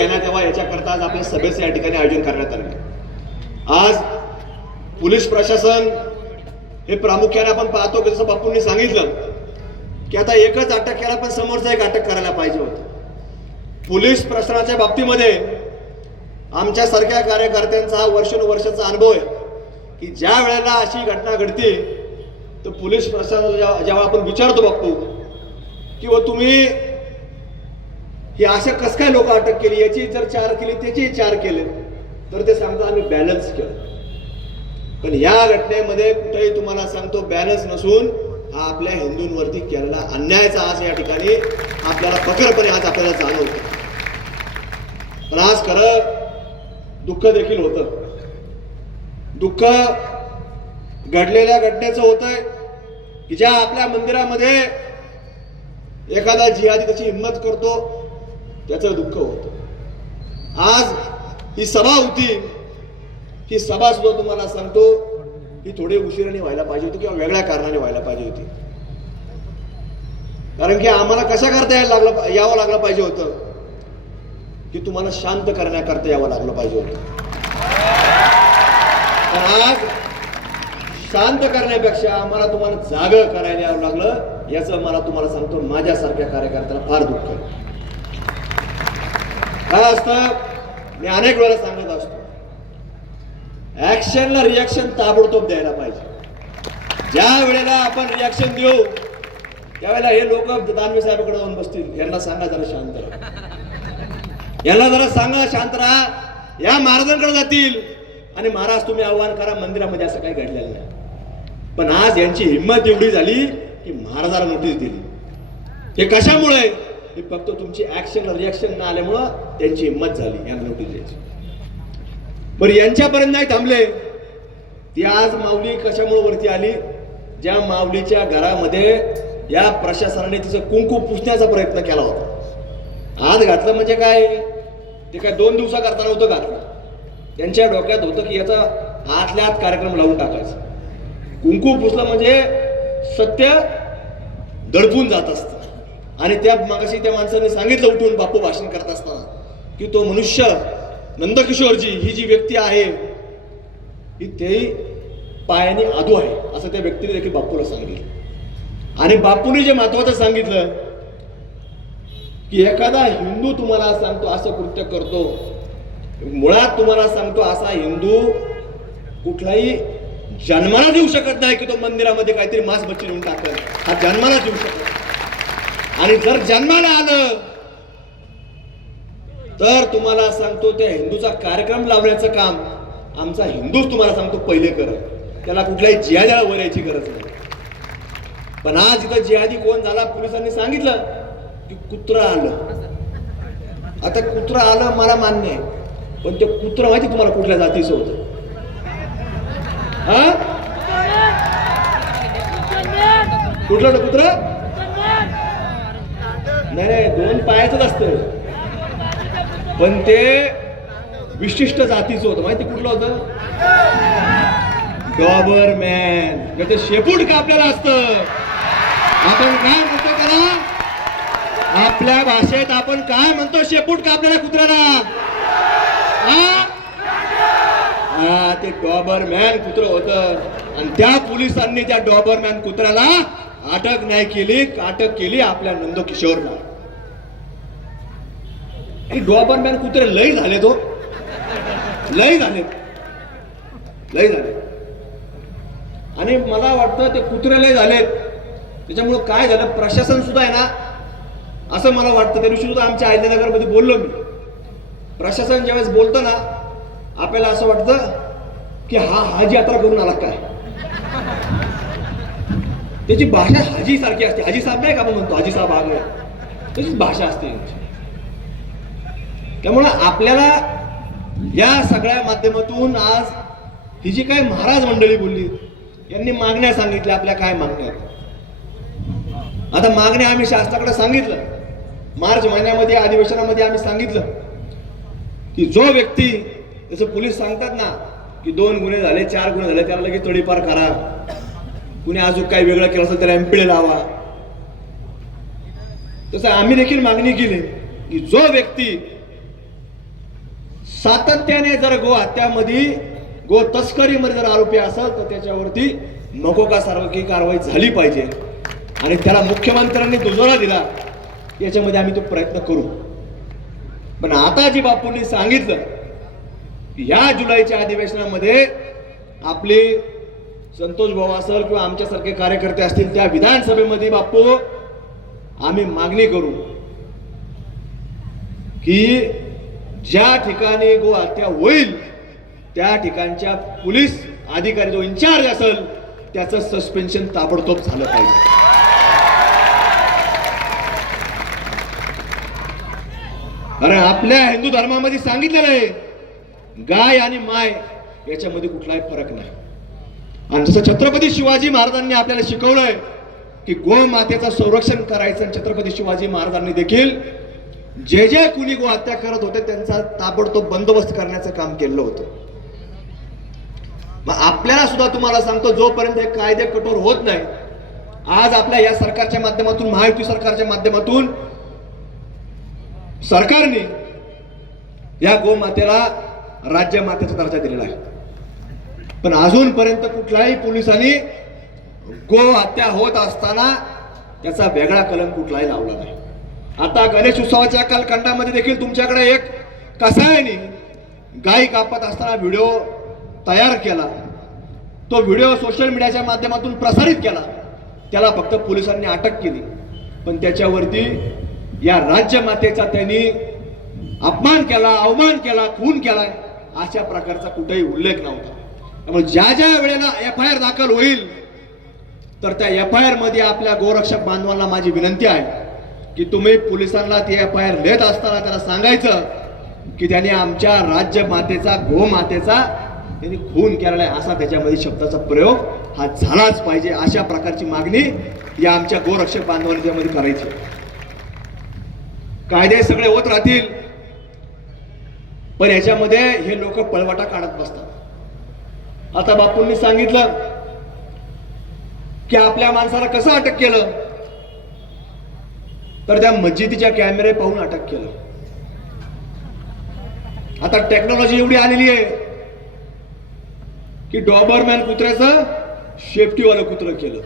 घेण्यात यावा याच्याकरता आज आपल्या सभेचं या ठिकाणी आयोजन करण्यात आले. आज पोलीस प्रशासन हे प्रामुख्याने आपण पाहतो की जसं बापूंनी सांगितलं की आता एकच अटक केला पण समोरचा एक अटक करायला पाहिजे होतं. पोलीस प्रशासनाच्या बाबतीमध्ये आमच्यासारख्या कार्यकर्त्यांचा हा वर्षानुवर्षाचा अनुभव आहे की ज्या वेळेला अशी घटना घडते तर पोलीस प्रशासन जेव्हा जेव्हा आपण विचारतो बापू की व तुम्ही की अशा कस काय लोक अटक केली? याची जर चार केली त्याची चार केले. तर ते सांगतो आम्ही बॅलन्स केलं. पण या घटनेमध्ये कुठेही तुम्हाला सांगतो बॅलन्स नसून हा आपल्या हिंदूंवरती केलेला अन्यायाचा आज या ठिकाणी आपल्याला प्रखरपणे आज आपल्याला जाणवतो. पण आज खरं दुःख देखील होतं. दुःख घडलेल्या घटनेचं होतंय की ज्या आपल्या मंदिरामध्ये एखादा जिहादी त्याची हिंमत करतो त्याचं दुःख होतं. आज ही सभा होती. ही सभा सुद्धा तुम्हाला सांगतो ही थोडी उशिराने व्हायला पाहिजे होती किंवा वेगळ्या कारणाने व्हायला पाहिजे होती. कारण की आम्हाला कशा करता यायला लागलं यावं लागलं पाहिजे होतं? की तुम्हाला शांत करण्याकरता यावं लागलं पाहिजे होतं. पण आज शांत करण्यापेक्षा आम्हाला तुम्हाला जाग करायला यावं लागलं याचं मला तुम्हाला सांगतो माझ्यासारख्या कार्यकर्त्याला फार दुःख आहे. काय असतं मी अनेक वेळा सांगत असतो ऍक्शनला रिॲक्शन ताबडतोब द्यायला पाहिजे. ज्या वेळेला आपण रिॲक्शन देऊ त्यावेळेला हे लोक दानवे साहेबाकडे जाऊन बसतील. यांना सांगा जरा शांत राहा. यांना जरा सांगा शांत राहा. या महाराजांकडे जातील. आणि महाराज तुम्ही आव्हान करा मंदिरामध्ये असं काही घडलेलं नाही. पण आज यांची हिंमत एवढी झाली की महाराजाला नोटीस दिली. हे कशामुळे? हे फक्त तुमची ऍक्शन रिॲक्शन न आल्यामुळं त्यांची हिंमत झाली या नोटीस द्यायची. बरं यांच्यापर्यंत नाही थांबले. ती आज माऊली कशामुळे वरती आली? ज्या माऊलीच्या घरामध्ये या प्रशासनाने तिचं कुंकू पुसण्याचा प्रयत्न केला होता. आज घातलं म्हणजे काय? ते काय दोन दिवसा करताना नव्हतं घातलं त्यांच्या डोक्यात होतं की याचा आतल्या आत कार्यक्रम लावून टाकायचा. कुंकू पुसलं म्हणजे सत्य दडपून जात असतं. आणि त्या मागाशी त्या माणसाने सांगितलं उठून बापू भाषण करत असताना की तो मनुष्य नंदकिशोरजी ही जी व्यक्ती आहे ही तेही पायाने आदू आहे असं त्या व्यक्तीने देखील बापूला सांगितलं आणि बापूने जे महत्वाचं सांगितलं की एखादा हिंदू तुम्हाला सांगतो असं कृत्य करतो मुळात तुम्हाला सांगतो असा हिंदू कुठलाही जन्माला देऊ शकत नाही की तो मंदिरामध्ये काहीतरी मांस बच्ची नेऊन टाकत हा जन्माला देऊ शकत नाही. आणि जर जन्माला आलं तर तुम्हाला सांगतो त्या हिंदूचा कार्यक्रम लावण्याचं काम आमचा हिंदूच तुम्हाला सांगतो पहिले करत. त्याला कुठल्याही जिहाद्याला वरायची गरज नाही. पण आज इथं जिहादी कोण झाला पोलिसांनी सांगितलं की कुत्र आलं. आता कुत्र आलं मला मान्य आहे पण ते कुत्र माहिती तुम्हाला कुठल्या जातीचं होतं? हा? कुठलं कुत्र? नाही नाही दोन पायाचंच असतं. पण ते विशिष्ट जातीचं होतं. माहिती कुठलं होतं? डॉबर मॅन म्हणजे ते शेपूट आपल्याला असतं. आपण काय म्हणतो करा आपल्या भाषेत आपण काय म्हणतो? शेपूट कापलेल्या कुत्र्याला. हा? हा ते डॉबर मॅन कुत्र होतं. आणि त्या पोलिसांनी त्या डॉबर मॅन कुत्र्याला अटक नाही केली अटक केली आपल्या नंदकिशोरला आणि डॉबर बॅन कुत्रे लय झाले तो. लय झाले. लय झाले. आणि मला वाटतं ते कुत्रे लय झाले. त्याच्यामुळं काय झालं? प्रशासन सुद्धा आहे ना? असं मला वाटतं. त्या दिवशी सुद्धा आमच्या मध्ये बोललो मी. प्रशासन ज्यावेळेस बोलतं ना आपल्याला असं वाटतं की हा हाजी यात्रा करून आला काय? त्याची भाषा हाजी सारखी असते. हाजी साहेब नाही का आपण म्हणतो? हाजी साहेब आगे त्याचीच भाषा असते त्यामुळं आपल्याला या सगळ्या माध्यमातून आज ही जी काय महाराज मंडळी बोलली यांनी मागण्या सांगितल्या आपल्या काय मागण्या आता मागण्या आम्ही शास्त्राकडे सांगितलं. मार्च महिन्यामध्ये अधिवेशनामध्ये आम्ही सांगितलं की जो व्यक्ती जसं पोलीस सांगतात ना की दोन गुन्हे झाले चार गुन्हे झाले त्याला लगेच तडीपार करा. कुणी अजून काही वेगळं केलं असेल त्याला एमपीडे लावा. तसं आम्ही देखील मागणी केली की जो व्यक्ती सातत्याने जर गो हत्यामध्ये गो तस्करीमध्ये जर आरोपी असेल तर त्याच्यावरती नको का कारवाई झाली पाहिजे. आणि त्याला मुख्यमंत्र्यांनी दुजोरा दिला याच्यामध्ये आम्ही तो प्रयत्न करू. पण आता जी बापूंनी सांगितलं या जुलैच्या अधिवेशनामध्ये आपली संतोष भाऊ असेल किंवा आमच्यासारखे कार्यकर्ते असतील त्या विधानसभेमध्ये बापू आम्ही मागणी करू की ज्या ठिकाणी गो हत्या होईल त्या ठिकाणच्या पोलीस अधिकारी जो इन्चार्ज असेल त्याचं सस्पेन्शन ताबडतोब झालं पाहिजे. कारण आपल्या हिंदू धर्मामध्ये सांगितलेलं आहे गाय आणि माय याच्यामध्ये कुठलाही फरक नाही. आणि जसं छत्रपती शिवाजी महाराजांनी आपल्याला शिकवलंय की गोमातेचं संरक्षण करायचं आणि छत्रपती शिवाजी महाराजांनी देखील जे जे कुणी गो हत्या करत होते त्यांचा ताबडतोब बंदोबस्त करण्याचं काम केलं होतं. मग आपल्याला सुद्धा तुम्हाला सांगतो जोपर्यंत हे कायदे कठोर होत नाही आज आपल्या या सरकारच्या माध्यमातून महायुती सरकारच्या माध्यमातून सरकारने या गोमातेला राज्यमातेचा दर्जा दिलेला आहे. पण अजूनपर्यंत कुठल्याही पोलिसांनी गो हत्या होत असताना त्याचा वेगळा कलम कुठलाही लावला नाही. आता गणेश उत्सवाच्या कालखंडामध्ये देखील तुमच्याकडे एक कसायनी गाई कापत असताना व्हिडिओ तयार केला. तो व्हिडिओ सोशल मीडियाच्या माध्यमातून प्रसारित केला. त्याला फक्त पोलिसांनी अटक केली. पण त्याच्यावरती या राज्यमातेचा त्यांनी अपमान केला अवमान केला खून केला अशा प्रकारचा कुठेही उल्लेख नव्हता. त्यामुळे ज्या ज्या वेळेला एफ आय आर दाखल होईल तर त्या एफ आय आरमध्ये आपल्या गोरक्षक बांधवांना माझी विनंती आहे की तुम्ही पोलिसांना ती एफ आय आर लिहित असताना त्याला सांगायचं की त्याने आमच्या राज्य मातेचा गोमातेचा त्यांनी खून केलेला आहे असा त्याच्यामध्ये शब्दाचा प्रयोग हा झालाच पाहिजे अशा प्रकारची मागणी या आमच्या गोरक्षक बांधवांनी त्यामध्ये करायची. कायदे सगळे होत राहतील पण याच्यामध्ये हे लोक पळवाटा काढत बसतात. आता बापूंनी सांगितलं की आपल्या माणसाला कसं अटक केलं? तर त्या मस्जिदीच्या कॅमेरे पाहून अटक केलं. आता टेक्नॉलॉजी एवढी आलेली आहे की डॉबरमॅन कुत्र्याचं शेफ्टीवालं कुत्र केलं.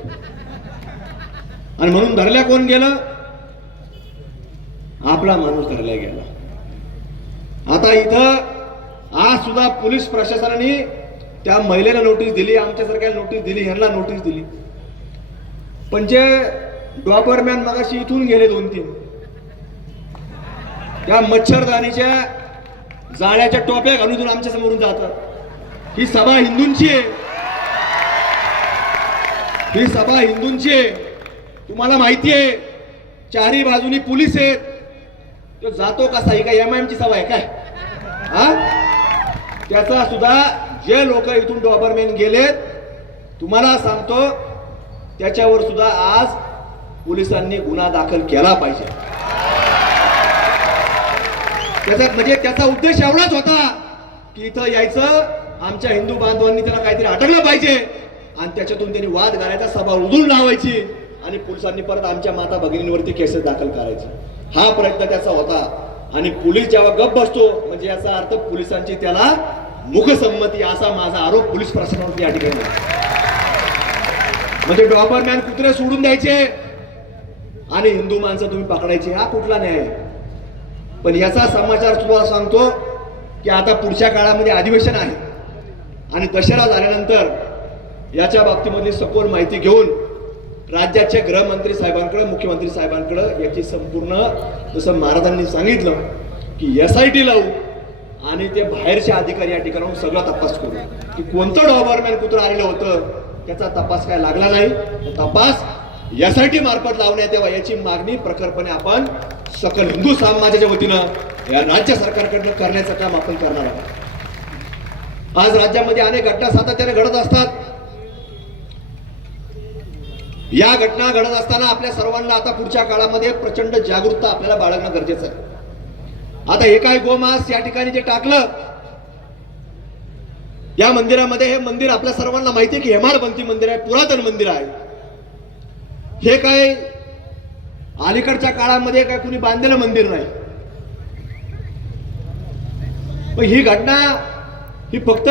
आणि म्हणून धरल्या कोण गेलं? आपला माणूस धरला गेला. आता इथं आज सुद्धा पोलीस प्रशासनाने त्या महिलेला नोटीस दिली आमच्यासारख्या नोटीस दिली ह्यांना नोटीस दिली. पण जे डॉबरमॅन मगाशी इथून गेले दोन तीन त्या मच्छरदानीच्या जाळ्याच्या टोप्या घालून इथून आमच्या समोरून जातात. ही सभा हिंदूंची आहे. ही सभा हिंदूंची आहे. तुम्हाला माहिती आहे चारही बाजूनी पोलीस आहेत. तो जातो कसा? ही काय एम ची सभा आहे काय? हा? त्याचा सुद्धा जे लोक इथून डॉबरमेन गेलेत तुम्हाला सांगतो त्याच्यावर सुद्धा आज पोलिसांनी गुन्हा दाखल केला पाहिजे. त्याचा म्हणजे त्याचा उद्देश एवढाच होता की इथं यायचं आमच्या हिंदू बांधवांनी त्याला काहीतरी अटकलं पाहिजे आणि त्याच्यातून त्यांनी वाद घालायचा सभा उधळून लावायची आणि पोलिसांनी परत आमच्या माता भगिनींवरती केसेस दाखल करायचे. हा प्रयत्न त्याचा होता. आणि पोलीस जेव्हा गप बसतो म्हणजे याचा अर्थ पोलिसांची त्याला मुखसंमती असा माझा आरोप पोलीस प्रशासनावरती या ठिकाणी म्हणजे डॉबरमॅन कुत्रे सोडून द्यायचे आणि हिंदू माणसं तुम्ही पकडायची हा कुठला न्याय पण याचा समाचार तुम्हाला सांगतो की आता पुढच्या काळामध्ये अधिवेशन आहे. आणि दशरा झाल्यानंतर याच्या बाबतीमधली सखोल माहिती घेऊन राज्याचे गृहमंत्री साहेबांकडे मुख्यमंत्री साहेबांकडे याची संपूर्ण जसं महाराजांनी सांगितलं की एस आय टी लावू आणि ते बाहेरचे अधिकारी या ठिकाणाहून सगळा तपास करू. की कोणतं डॉबरमॅन कुत्र आलेलं होतं त्याचा तपास काय लागला नाही. तपास यासाठी मार्फत लावण्यात यावा याची मागणी प्रखरपणे आपण सकल हिंदू समाजाच्या वतीनं या राज्य सरकारकडनं करण्याचं काम आपण करणार आहोत. आज राज्यामध्ये अनेक घटना सातत्याने घडत असतात. या घटना घडत असताना आपल्या सर्वांना आता पुढच्या काळामध्ये प्रचंड जागरूकता आपल्याला बाळगणं गरजेचं आहे. आता हे काय गोमास या ठिकाणी जे टाकलं या मंदिरामध्ये हे मंदिर आपल्या सर्वांना माहिती आहे की हेमाडपंथी मंदिर आहे पुरातन मंदिर आहे. हे काय अलीकडच्या काळामध्ये काय कुणी बांधलेलं मंदिर नाही. पण ही घटना ही फक्त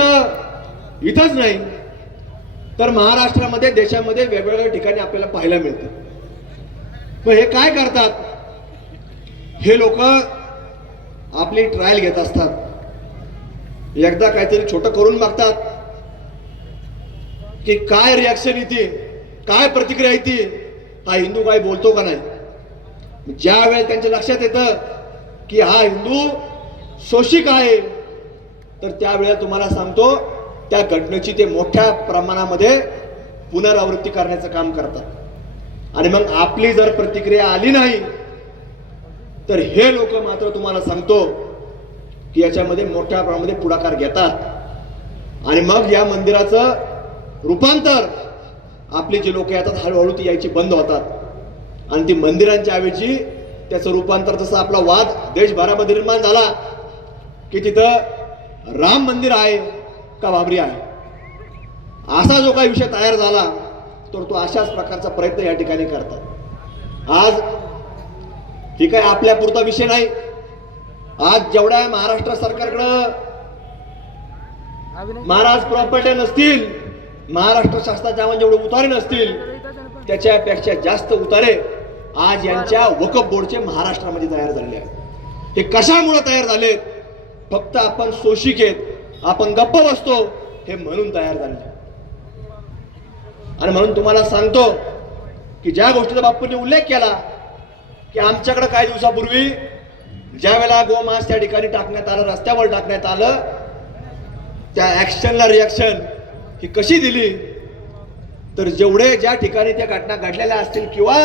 इथंच नाही तर महाराष्ट्रामध्ये देशामध्ये वेगवेगळ्या ठिकाणी आपल्याला पाहायला मिळतं. मग हे काय करतात? हे लोक आपली ट्रायल घेत असतात. एकदा काहीतरी छोटं करून मागतात की काय रिॲक्शन येते? काय प्रतिक्रिया येते? हा हिंदू काय बोलतो का नाही? ज्या वेळेस त्यांच्या लक्षात येतं की हा हिंदू शोषिक आहे तर त्यावेळेला तुम्हाला सांगतो त्या घटनेची ते मोठ्या प्रमाणामध्ये पुनरावृत्ती करण्याचं काम करतात. आणि मग आपली जर प्रतिक्रिया आली नाही तर हे लोक मात्र तुम्हाला सांगतो की याच्यामध्ये मोठ्या प्रमाणामध्ये पुढाकार घेतात. आणि मग या मंदिराचं रूपांतर आपली जी लोक येतात हळूहळू ती यायची बंद होतात. आणि ती मंदिरांच्या ऐवजी त्याचं रूपांतर जसं आपला वाद देशभरामध्ये निर्माण झाला की तिथं राम मंदिर आहे का बाबरी आहे? असा जो काही विषय तयार झाला तर तो अशाच प्रकारचा प्रयत्न या ठिकाणी करतात. आज ही काय आपल्या पुरता विषय नाही. आज जेवढ्या महाराष्ट्र सरकारकडं महाराज प्रॉपर्ट्या नसतील महाराष्ट्र शासनाच्या जेवढे उतारे नसतील त्याच्यापेक्षा जास्त उतारे आज यांच्या वकफ बोर्डचे महाराष्ट्रामध्ये तयार झालेले आहेत. हे कशामुळे तयार झालेत? फक्त आपण शोषिक आहेत आपण गप्प बसतो हे म्हणून तयार झाले आणि म्हणून तुम्हाला सांगतो की ज्या गोष्टीचा बापूंनी उल्लेख केला की आमच्याकडे काही दिवसापूर्वी ज्या वेळेला गोमांस त्या ठिकाणी टाकण्यात आलं रस्त्यावर टाकण्यात आलं त्या ऍक्शनला रिॲक्शन ही कशी दिली? तर जेवढे ज्या ठिकाणी त्या घटना घडलेल्या असतील किंवा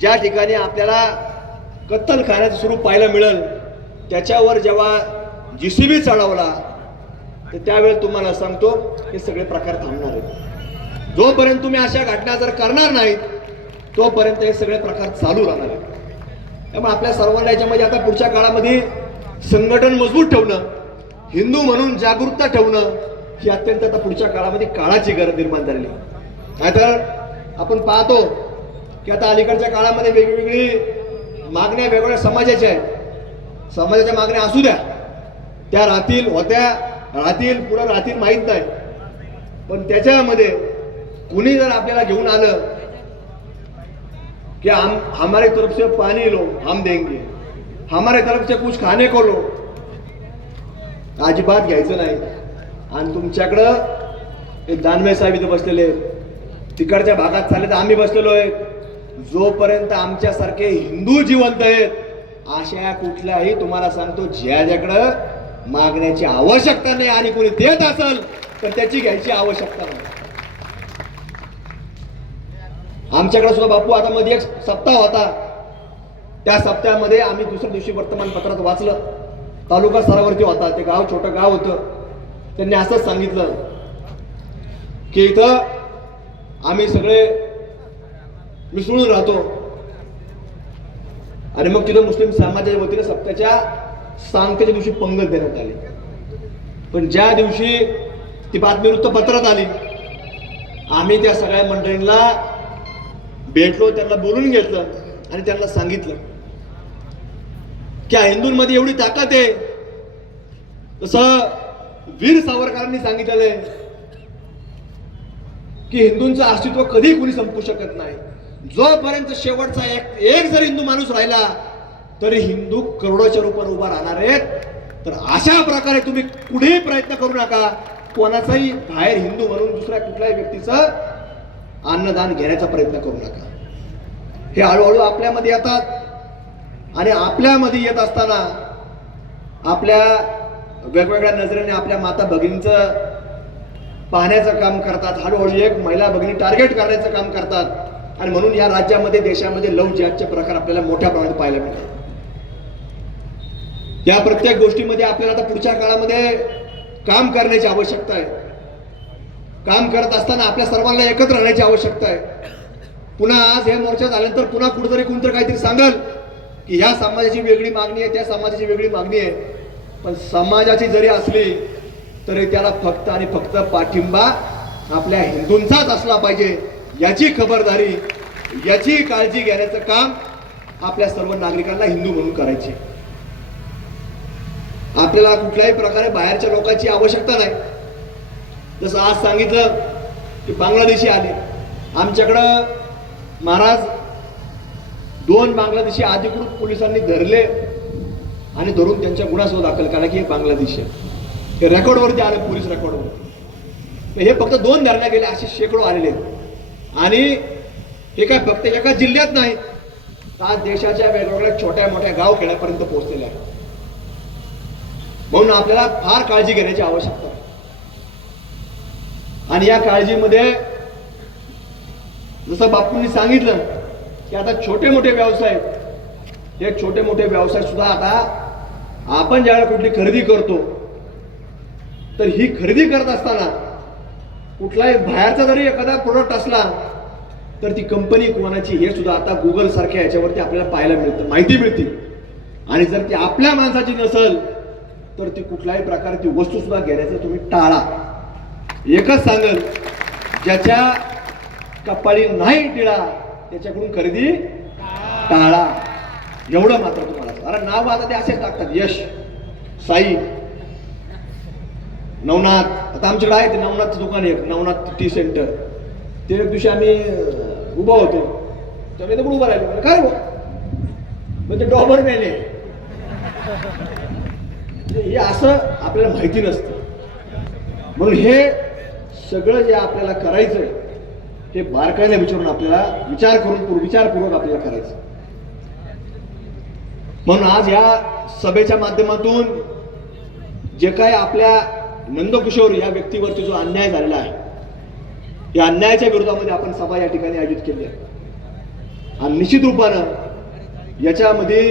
ज्या ठिकाणी आपल्याला कत्तल खाण्याचं स्वरूप पाहायला मिळेल त्याच्यावर जेव्हा जी सी बी चढवला तर त्यावेळेस तुम्हाला सांगतो हे सगळे प्रकार थांबणार आहेत. जोपर्यंत तुम्ही अशा घटना जर करणार नाहीत तोपर्यंत हे सगळे प्रकार चालू राहणार आहेत. त्यामुळे आपल्या सर्वांना याच्यामध्ये आता पुढच्या काळामध्ये संघटन मजबूत ठेवणं हिंदू म्हणून जागरूकता ठेवणं ही अत्यंत आता पुढच्या काळामध्ये काळाची गरज निर्माण झालेली आहे. नाहीतर आपण पाहतो की आता अलीकडच्या काळामध्ये वेगवेगळी मागण्या वेगवेगळ्या समाजाच्या आहेत. समाजाच्या मागण्या असू द्या. त्या राहतील होत्या राहतील पुढं राहतील माहीत नाही. पण त्याच्यामध्ये कुणी जर आपल्याला घेऊन आलं कि हम हमारी तरफ से पानी लो हम देंगे। हमारे तरफ से कुछ खाने को लो। अजिबात घ्यायचं नाही. आणि तुमच्याकडं एक दानवे साहेब इथे बसलेले तिकडच्या भागात चालले तर आम्ही बसलेलो आहे जोपर्यंत आमच्यासारखे हिंदू जिवंत आहेत अशा कुठल्याही तुम्हाला सांगतो ज्याच्याकडं मागण्याची आवश्यकता नाही आणि कोणी देत असेल तर त्याची घ्यायची आवश्यकता नाही. आमच्याकडे सुद्धा बापू आता मध्ये एक सप्ताह होता. त्या सप्ताहामध्ये आम्ही दुसऱ्या दिवशी वर्तमानपत्रात वाचलं. तालुका स्तरावरती होता. ते गाव छोटं गाव होतं. त्यांनी असंच सांगितलं की इथं आम्ही सगळे मिसळून राहतो. आणि मग तिथं मुस्लिम समाजाच्या वतीने सप्त्याच्या सांगतेच्या दिवशी पंगत देण्यात आली. पण ज्या दिवशी ती बातमी वृत्तपत्रात आली आम्ही त्या सगळ्या मंडळींना भेटलो त्यांना बोलून घेतलं आणि त्यांना सांगितलं की हिंदूंमध्ये एवढी ताकद आहे. तसं वीर सावरकरांनी सांगितलेलं आहे की हिंदूंचं अस्तित्व कधी कुणी संपू शकत नाही. जोपर्यंत शेवटचा एक एक जर हिंदू माणूस राहिला तरी हिंदू करोडोच्या रूपाने उभा राहणार आहेत. तर अशा प्रकारे तुम्ही कुठेही प्रयत्न करू नका. कोणाचाही बाहेर हिंदू म्हणून दुसऱ्या कुठल्याही व्यक्तीचं अन्नदान घेण्याचा प्रयत्न करू नका. हे हळूहळू आपल्यामध्ये येतात. आणि आपल्यामध्ये येत असताना आपल्या वेगवेगळ्या नजरेने आपल्या माता भगिनीचं पाहण्याचं काम करतात. हळूहळू एक महिला भगिनी टार्गेट करण्याचं काम करतात. आणि म्हणून या राज्यामध्ये देशामध्ये लव जॅजचे प्रकार आपल्याला मोठ्या प्रमाणात पाहायला मिळतात. या प्रत्येक गोष्टीमध्ये आपल्याला आता पुढच्या काळामध्ये काम करण्याची आवश्यकता आहे. काम करत असताना आपल्या सर्वांना एकत्र राहण्याची आवश्यकता आहे. पुन्हा आज हे मोर्चा झाल्यानंतर पुन्हा कुठेतरी कोणतरी काहीतरी सांगाल की ह्या समाजाची वेगळी मागणी आहे त्या समाजाची वेगळी मागणी आहे. पण समाजाची जरी असली तरी त्याला फक्त आणि फक्त पाठिंबा आपल्या हिंदूंचाच असला पाहिजे. याची खबरदारी याची काळजी घेण्याचं काम आपल्या सर्व नागरिकांना हिंदू म्हणून करायचे. आपल्याला कुठल्याही प्रकारे बाहेरच्या लोकांची आवश्यकता नाही. जसं आज सांगितलं की बांगलादेशी आले. आमच्याकडं महाराज दोन बांगलादेशी अधिकृत पोलिसांनी धरले आणि धरून त्यांच्या गुन्हा दाखल केला की हे बांगलादेशी आहे. हे रेकॉर्डवरती आले पोलीस रेकॉर्डवरती हे फक्त दोन धरण्या गेले असे शेकडो आलेले आहेत. आणि हे काय फक्त एका जिल्ह्यात नाही आज देशाच्या वेगवेगळ्या छोट्या मोठ्या गाव खेड्यापर्यंत पोहोचलेले आहे म्हणून आपल्याला फार काळजी घेण्याची आवश्यकता आहे. आणि या काळजीमध्ये जसं बापूंनी सांगितलं की आता छोटे मोठे व्यवसाय हे छोटे मोठे व्यवसाय सुद्धा आता आपण ज्यावेळेला कुठली खरेदी करतो तर ही खरेदी करत असताना कुठलाही बाहेरचा जरी एखादा प्रोडक्ट असला तर ती कंपनी कोणाची हे सुद्धा आता गुगल सारख्या याच्यावरती आपल्याला पाहायला मिळतं माहिती मिळते. आणि जर ती आपल्या माणसाची नसेल तर ती कुठल्याही प्रकारे ती वस्तू सुद्धा घेण्याचं तुम्ही टाळा. एकच सांगल ज्याच्या कपाळी नाही टिळा त्याच्याकडून खरेदी टाळा. एवढं मात्र तुम्हाला अरे नाव आता ते असेच टाकतात यश साई नवनाथ. आता आमच्याकडे आहे ते नवनाथचं दुकान एक, नवनाथ टी सेंटर. ते एक दिवशी आम्ही उभा होतो. तर मी तर उभा राहिलो. काय बुवा? म्हणजे डॉबर मेले हे असं आपल्याला माहिती नसतं. म्हणून हे सगळं जे आपल्याला करायचं आहे ते बारकाईने विचारून आपल्याला विचार करून विचारपूर्वक आपल्याला करायचं. म्हणून आज या सभेच्या माध्यमातून जे काय आपल्या नंदकिशोर या व्यक्तीवरती जो अन्याय झालेला आहे या अन्यायाच्या विरोधामध्ये आपण सभा या ठिकाणी आयोजित केली आहे. आणि निश्चित रूपानं याच्यामध्ये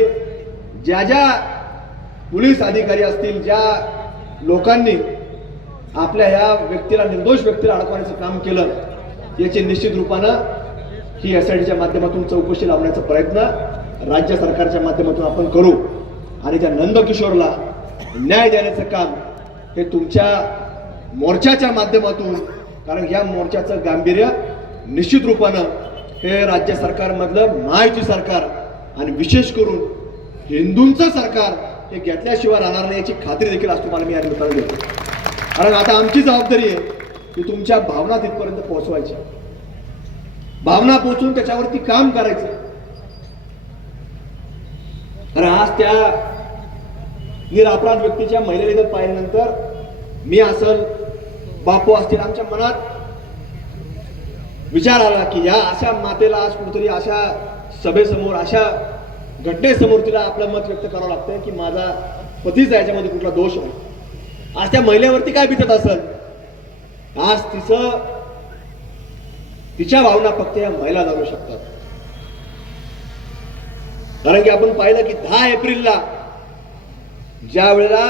ज्या ज्या पोलीस अधिकारी असतील ज्या लोकांनी आपल्या ह्या व्यक्तीला निर्दोष व्यक्तीला अडकवण्याचं काम केलं याचे निश्चित रूपानं ही एस आय टीच्या माध्यमातून चौकशी लावण्याचा प्रयत्न राज्य सरकारच्या माध्यमातून आपण करू. आणि त्या नंदकिशोरला न्याय देण्याचं काम हे तुमच्या मोर्चाच्या माध्यमातून कारण या मोर्चाचं गांभीर्य निश्चित रूपानं हे राज्य सरकारमधलं महायुती सरकार आणि विशेष करून हिंदूंचं सरकार हे घेतल्याशिवाय राहणार नाही याची खात्री देखील आज तुम्हाला मी या निमित्तानं देतो. कारण आता आमची जबाबदारी आहे की तुमच्या भावना तिथपर्यंत पोहोचवायची. भावना पोचून त्याच्यावरती काम करायचं. कारण आज त्या निरापराध व्यक्तीच्या महिलेला इथं पाहिल्यानंतर मी असल बापू असतील आमच्या मनात विचार आला की या अशा मातेला आज कुठेतरी अशा सभेसमोर अशा घटनेसमोर तिला आपलं मत व्यक्त करावं लागतंय की माझा पतीच याच्यामध्ये कुठला दोष आहे. आज त्या महिलेवरती काय बितत असेल? आज तिचं तिच्या भावना फक्त या महिला जाणू शकतात. कारण की आपण पाहिलं की दहा एप्रिलला ज्या वेळेला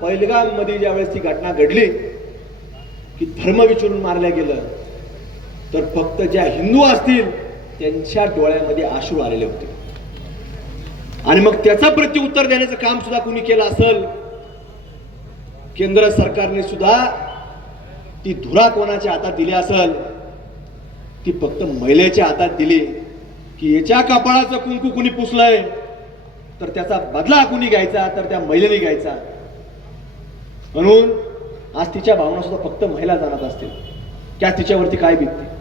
पैलगाममध्ये ज्या वेळेस ती घटना घडली की धर्म विचारून मारल्या गेलं तर फक्त ज्या हिंदू असतील त्यांच्या डोळ्यामध्ये आश्रू आलेले होते. आणि मग त्याचं प्रत्युत्तर देण्याचं काम सुद्धा कुणी केलं असेल केंद्र सरकारने सुद्धा ती धुरा कोणाच्या हातात दिली असेल? ती फक्त महिलेच्या हातात दिली. की याच्या कपाळाचं कुंकू कुणी पुसलंय? तर त्याचा बदला कुणी घ्यायचा? तर त्या महिलेने घ्यायचा. म्हणून आज तिच्या भावना सुद्धा फक्त महिला जाणत असतील. त्या तिच्यावरती काय बिकते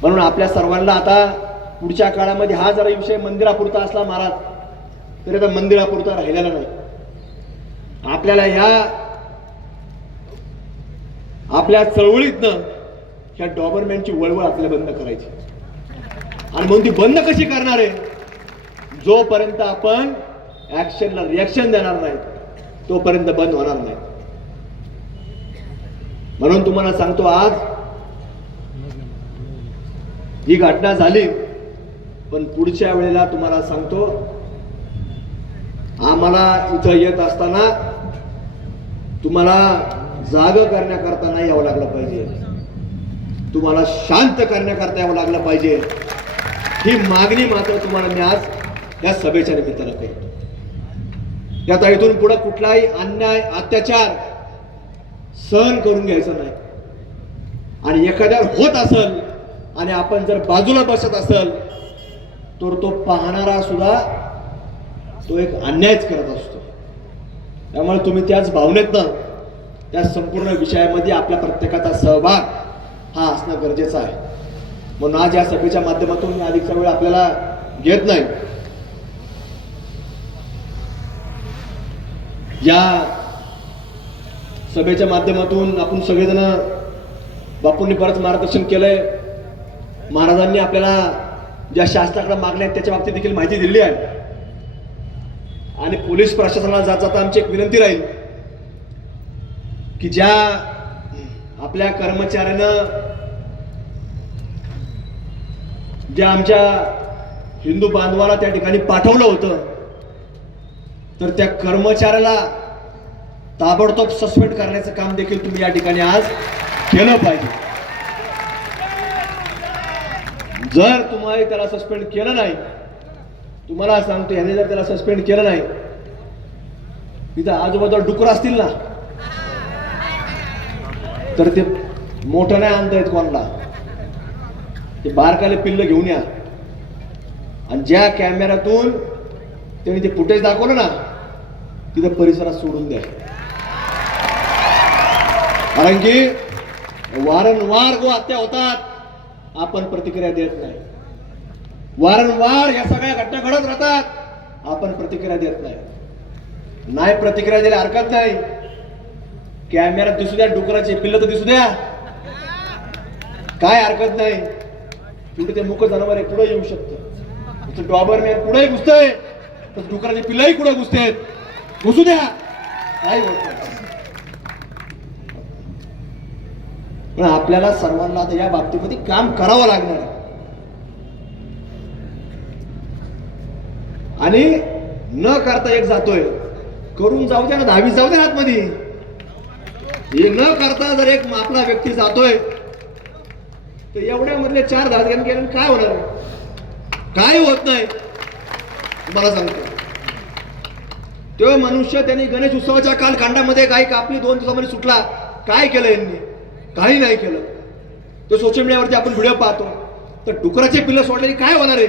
म्हणून आपल्या सर्वांना आता पुढच्या काळामध्ये हा जरा विषय मंदिरापुरता असला महाराज तरी आता मंदिरापुरता राहिलेला नाही. आपल्याला ह्या आपल्या चळवळीतनं ह्या डॉबरमॅनची वळवळ आपल्याला बंद करायची. आणि म्हणून ती बंद कशी करणार आहे? जोपर्यंत आपण ऍक्शनला रिॲक्शन देणार नाही तोपर्यंत बंद होणार नाही. म्हणून तुम्हाला सांगतो आज ही घटना झाली पण पुढच्या वेळेला तुम्हाला सांगतो आम्हाला इथं येत असताना तुम्हाला जाग करण्याकरता नाही यावं लागलं पाहिजे. तुम्हाला शांत करण्याकरता यावं लागलं पाहिजे. ही मागणी मात्र तुम्हाला मी आज या सभेच्या निमित्तानं करतो त्यात इथून पुढे कुठलाही अन्याय अत्याचार सहन करून घ्यायचं नाही. आणि एखाद्यावर होत असल आणि आपण जर बाजूला बसत असल तर तो पाहणारा सुद्धा तो एक अन्यायच करत असतो. त्यामुळे तुम्ही त्याच भावनेतनं या संपूर्ण विषयामध्ये आपल्या प्रत्येकाचा सहभाग हा असणं गरजेचं आहे. म्हणून आज या सभेच्या माध्यमातून मी अधिकचा वेळ आपल्याला घेत नाही. या सभेच्या माध्यमातून आपण सगळेजण बापूंनी बरंच मार्गदर्शन केलंय. महाराजांनी आपल्याला ज्या शास्त्राकडे मागण्या आहेत त्याच्या बाबतीत देखील माहिती दिली आहे. आणि पोलीस प्रशासनाला जात जाता आमची एक विनंती राहील. की ज्या आपल्या कर्मचाऱ्यानं ज्या आमच्या हिंदू बांधवाला त्या ठिकाणी पाठवलं होतं तर त्या कर्मचाऱ्याला ताबडतोब सस्पेंड करण्याचं काम देखील तुम्ही या ठिकाणी आज केलं पाहिजे. जर तुम्हाला त्याला सस्पेंड केलं नाही तुम्हाला सांगतो याने जर त्याला सस्पेंड केलं नाही तिथं आजूबाजूला डुकर असतील ना तर ते मोठं नाही आणता येत कोणाला. ते बारकाले पिल्ल घेऊन या. आणि ज्या कॅमेऱ्यातून त्यांनी ते फुटेज दाखवलं ना तिथं परिसरात सोडून द्या. कारण की वारंवार गो हत्या होतात आपण प्रतिक्रिया देत नाही. वारंवार या सगळ्या घटना घडत राहतात आपण प्रतिक्रिया देत नाही. नाही प्रतिक्रिया दिली हरकत नाही. कॅमेरा दिसू द्या डुकराचे पिल्ल तर दिसू द्या. काय हरकत नाही. पुढे ते मुख जनावर आहे पुढे येऊ शकतं. डॉबर मॅन पुढे घुसतंय. तर डुकराचे पिल्लही कुठे घुसतेत? घुसू द्या. काय होत पण आपल्याला सर्वांना आता या बाबतीमध्ये काम करावं लागणार आणि न करता एक जातोय. करून जाऊ द्या ना दहावी जाऊ द्या आतमध्ये. हे न करता जर एक आपला व्यक्ती जातोय तर एवढ्या मधले चार धाडगण केल्याने आणि काय होणार? काय होत नाही? तुम्हाला सांगतो. तो मनुष्य त्यांनी गणेश उत्सवाच्या कालखंडामध्ये गाय कापली दोन दिवसामध्ये सुटला. काय केलं यांनी? काही नाही केलं. तो सोशल मीडियावरती आपण व्हिडिओ पाहतो. तर डुकराचे पिल्लं सोडलेली काय होणार आहे?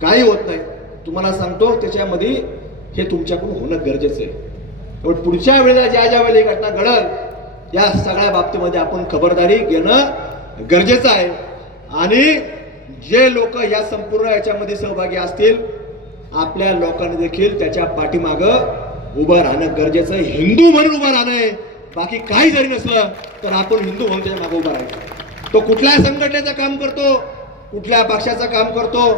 काही होत नाही. तुम्हाला सांगतो त्याच्यामध्ये हे तुमच्याकडून होणं गरजेचं आहे. पण पुढच्या वेळेला ज्या ज्या वेळेला घटना घडल या सगळ्या बाबतीमध्ये आपण खबरदारी घेणं गरजेचं आहे. आणि जे लोक या संपूर्ण याच्यामध्ये सहभागी असतील आपल्या लोकांनी देखील त्याच्या पाठीमागं उभं राहणं गरजेचं आहे. हिंदू म्हणून उभं राहणं आहे. बाकी काही जरी नसलं तर आपण हिंदू म्हणून त्याच्या मागं उभा राहायचं. तो कुठल्या संघटनेचं काम करतो कुठल्या पक्षाचं काम करतो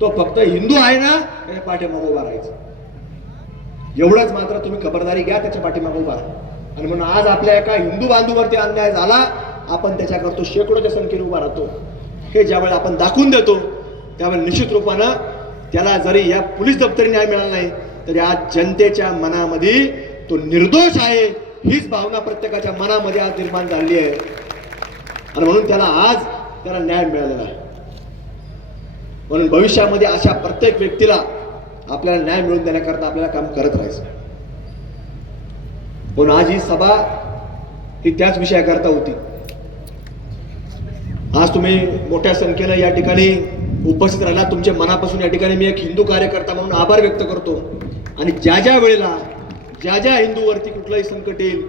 तो फक्त हिंदू आहे ना त्याच्या पाठीमागे उभा राहायचं. एवढंच मात्र तुम्ही खबरदारी घ्या त्याच्या पाठीमागे उभा आणि म्हणून आज आपल्या एका हिंदू बांधूवरती अन्याय झाला आपण त्याच्याकरतो शेकडोच्या संख्येने उभा राहतो. हे ज्यावेळेला आपण दाखवून देतो त्यावेळेला निश्चित रूपानं त्याला जरी या पोलीस दप्तरी न्याय मिळाला नाही तरी आज जनतेच्या मनामध्ये तो निर्दोष आहे. हीच भावना प्रत्येकाच्या मनामध्ये आज निर्माण झाली आहे. आणि म्हणून त्याला आज त्याला न्याय मिळालेला आहे. म्हणून भविष्यामध्ये अशा प्रत्येक व्यक्तीला आपल्याला न्याय मिळवून देण्याकरता आपल्याला काम करत राहायचं. पण आज ही सभा ही त्याच विषयाकरता होती. आज तुम्ही मोठ्या संख्येनं या ठिकाणी उपस्थित राहिला. तुमच्या मनापासून या ठिकाणी मी एक हिंदू कार्यकर्ता म्हणून आभार व्यक्त करतो. आणि ज्या ज्या वेळेला ज्या ज्या हिंदूवरती कुठलंही संकट येईल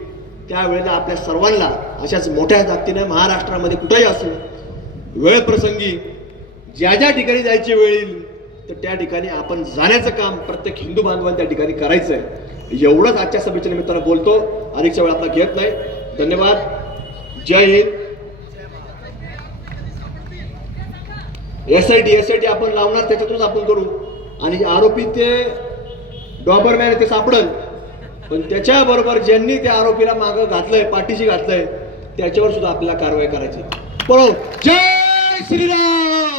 त्यावेळेला आपल्या सर्वांना अशाच मोठ्या ताकदीने महाराष्ट्रामध्ये कुठेही असो वेळ प्रसंगी ज्या ज्या ठिकाणी जायची वेळ येईल तर त्या ठिकाणी आपण जाण्याचं काम प्रत्येक हिंदू बांधवांनी त्या ठिकाणी करायचं आहे एवढंच आजच्या सभेच्या निमित्तानं बोलतो. अधिकच्या वेळ आपला घेत नाही. धन्यवाद. जय Hind. S I T S I T आपण लावणार त्याच्यातूनच आपण करू. आणि आरोपी ते डॉबरमॅन ते सापडल. पण त्याच्याबरोबर ज्यांनी त्या आरोपीला मागं घातलंय पाठीशी घातलंय त्याच्यावर सुद्धा आपल्याला कारवाई करायची बरोबर जय श्रीराम!